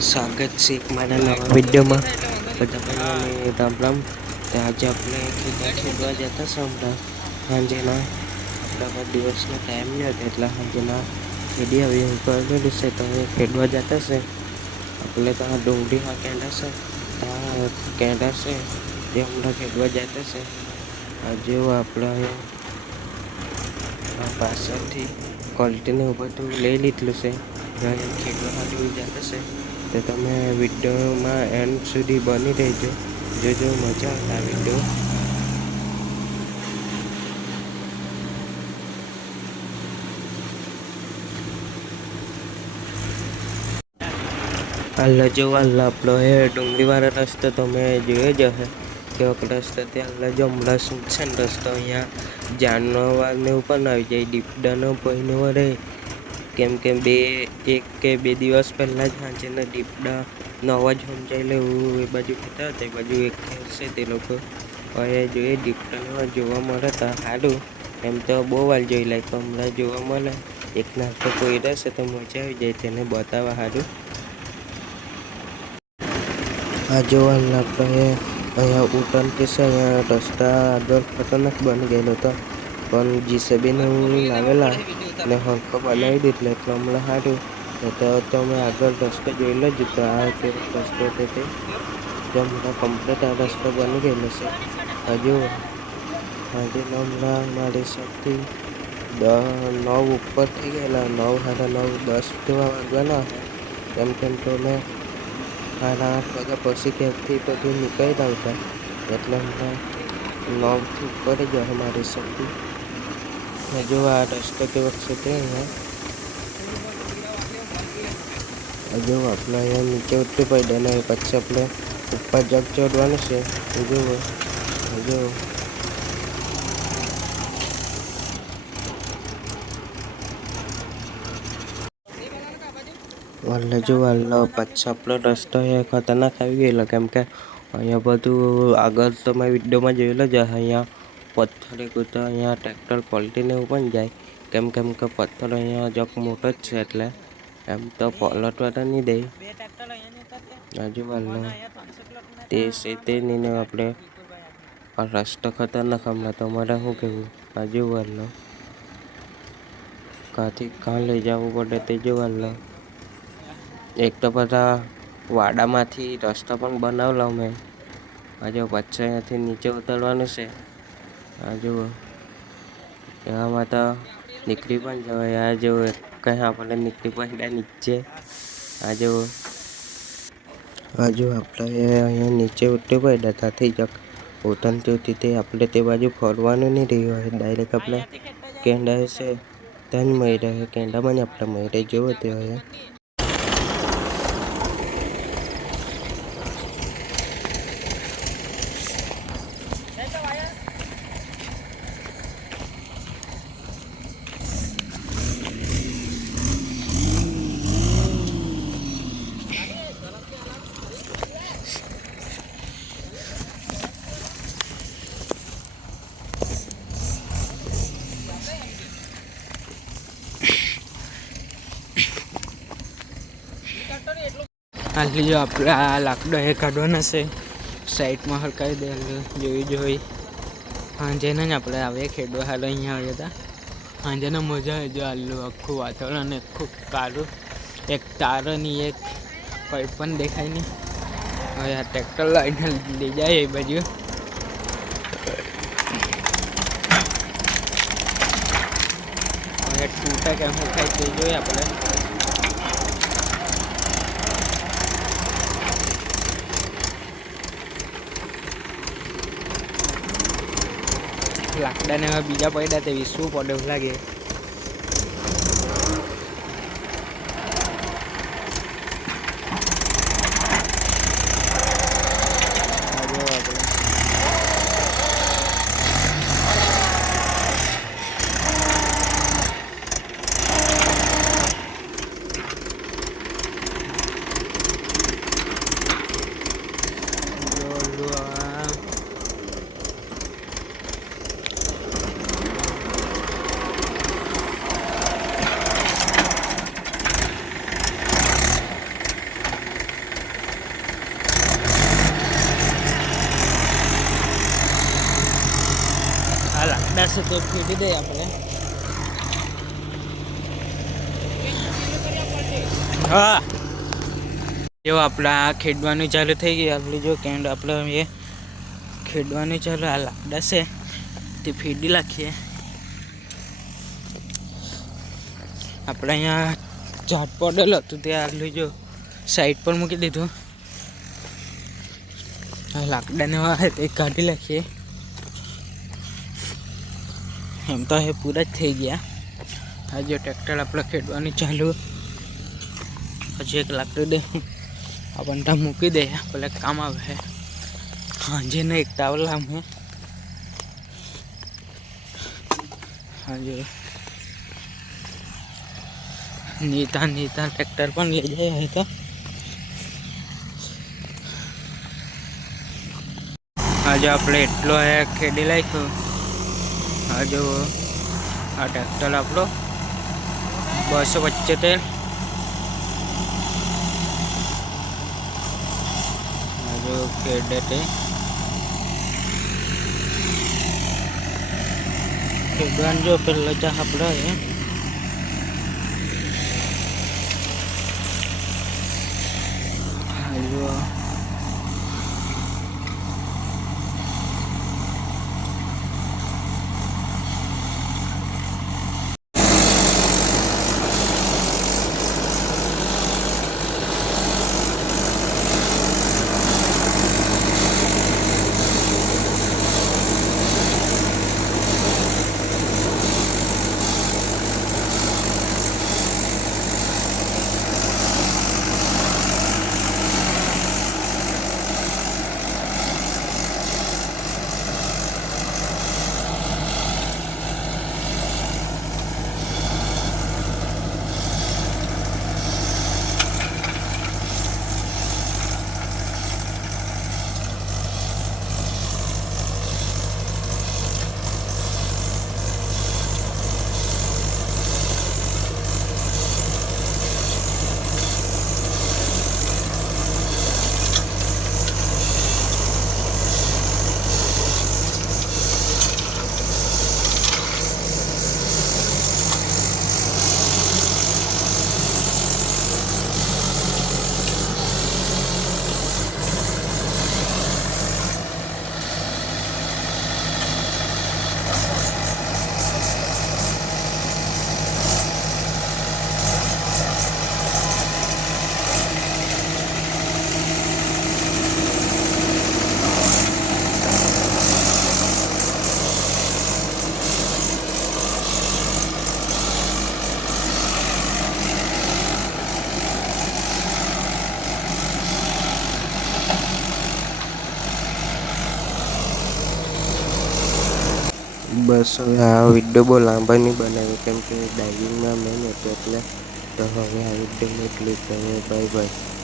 સ્વાગત છે એક મારા નવા વિડીયોમાં. બધા ભાઈઓને રામ રામ. તો આજે આપણે ખેડવા જતા છે હમણાં સાંજેના. આપણા દિવસનો ટાઈમ નહીં હતો એટલે સાંજેના ખેડી આવી કરેલું છે તો ખેડવા જતા છે. આપણે ત્યાં ડુંગળીમાં કેંડા છે, ત્યાં કેંડા છે તે હમણાં ખેડવા જતા છે. જેવું આપણે અહીંયા પાછળથી ક્વોલિટીને બધું લઈ લીધેલું છે. ખેડવા માટે જતા છે તો તમે વિડીયોમાં એન્ડ સુધી બની રહેજો. જોજો, મજા આવશે આ વિડીયો. હાલ જો હાલ આપણો એ ડુંગળીવાળો રસ્તો તમે જોયો જ હશે કેવો રસ્તો. ત્યાં જો હમણાં શું છે ને રસ્તો અહીંયા જાનવરને ઉપર આવી જાય દીપડાનો ભયનો વળે. કેમ કે એક કે બે દિવસ પહેલાં જ સાંજેના દીપડા અવાજ સમજાયેલો એવું એ બાજુ કહેતા હતા. એ બાજુ એક છે તે લોકો હવે જોઈએ દીપડાને જોવા મળે તો સારું. એમ તો બહુ વાર જોઈ લે તો હમણાં જોવા મળે એક નાસ્તો કોઈ રહેશે તો મજા આવી જાય તેને બતાવવા સારું. આ જોવા આપણે અહીંયા ઉટનથી છે. અહીંયા રસ્તા આગળ ખતરનાક બની ગયેલો હતો પણ જીસીબીને હું લાવેલા ને હરખો બનાવી દીધો એટલે હમણાં સારું. તો તમે આગળ રસ્તો જોઈ લેજો તો આ કેવો રસ્તો હતો તે હમણાં કમ્પ્લીટ આ રસ્તો બની ગયેલો છે. હજુ હજુ હમણાં મારી હિસાબથી 9 ઉપર થઈ ગયેલા, 9, 9:30, 10 જેવા વાગવાના. તેમ તો મેં 8 વાગ્યા પછી ક્યાંકથી બધું નીકળી આવતા એટલે હમણાં 9થી ઉપર જ હોય મારી હિસાબથી. હજુ આ રસ્તો કેવો છે તે અહીંયા હજુ આપણે અહીંયા નીચે ઉતરી પડ્યા ને પછી આપણે ઉપર જગ ચડવાનું છે. હજુ વાલે જો વાલો પાછો આપણો રસ્તો એ ખતરનાક આવી ગયેલો. કેમ કે અહીંયા બધું આગળ તો મેં વિડીયોમાં જોયેલો જ અહીંયા પથ્થર એક તો અહીંયા ટ્રેક્ટર ક્વોલિટીને એવું પણ જાય. કેમ કે પથ્થર અહીંયા જગ મોટો જ છે એટલે એમ તો પલટવા તો નહીં દે. હજુ વાલો તે છે તે નહીં આપણે આ રસ્તો ખતરનાક હમણાં તમારે શું કહેવું? હજુ વાલો કાંથી કાં લઈ જવું પડે તે જોવાલો. એક તો બધા વાડામાંથી રસ્તો પણ બનાવેલો મેં. હજુ પાછળ અહીંયાથી નીચે ઉતરવાનું છે. હજુ એવામાં તો નીકળી પણ જવાય. આ જો કંઈ આપણે નીકળી પડ્યા નીચે. હજુ આપણે અહીંયા નીચે ઉતરી પડ્યા ત્યાંથી જ ઉતરતી તે આપણે તે બાજુ ફરવાનું નહીં રહ્યું હોય. ડાયરેક્ટ આપણે કેંડા છે ત્યાં જ મળી રહે. કેંડામાં જ આપણે મળી રહે જોવો તે હોય. આટલી જો આપણે આ લાકડો એ કાઢવાના છે સાઈડમાં હરકાવી દે જોઈ સાંજેને જ આપણે આવીએ ખેડવા હાલ અહીંયા આવ્યા હતા. સાંજેને મજા આવી જાય. આટલું આખું વાતાવરણ આખું કાળું, એક તારો નહીં એક કંઈ પણ દેખાય નહીં. હવે આ ટ્રેક્ટર લઈને લઈ જાય એ બાજુ. હવે તૂટા કેમ થાય તે જોઈએ આપણે. લાકડાને હવે બીજા પડ્યા તે વિસવું પડે એવું લાગે. લાકડા છે તો ફેડી દઈએ આપણે. હા જો આપણા ખેડવાનું ચાલુ થઈ ગયું. આપણે જો કેન્ડ આપણે એ ખેડવાનું ચાલુ. આ લાકડા છે તે ફેડી નાખીએ. આપણે અહીંયા ઝાડ પડેલું હતું તે આગળ જો સાઈડ પર મૂકી દીધું. લાકડાને વાહે તે કાઢી નાખીએ. એમ તો એ પૂરા જ થઈ ગયા. આ જો ટ્રેક્ટર આપણે ખેડવાનું ચાલુ. હજી એક લાકડું દે આપણને ત્યાં મૂકી દે પેલા કામ આવે. હાજે ને એક ટાવલ અમે હાજે નીતા ટ્રેક્ટર પણ લઈ જાય તો. આજે આપણે એટલો ખેડી નાખ્યો. આ જો આ ટ્રેક્ટર આપણો 275. આ જો ખેડે તે ખેડવાનું જો પેલા ચા આપણે જો બસ હવે આ વિડીયો બહુ લાંબા નહીં બનાવ્યો કેમ કે ડાઇવિંગમાં મેન હતો એટલે. તો હવે આ વિડીયો એટલું જ. Bye bye.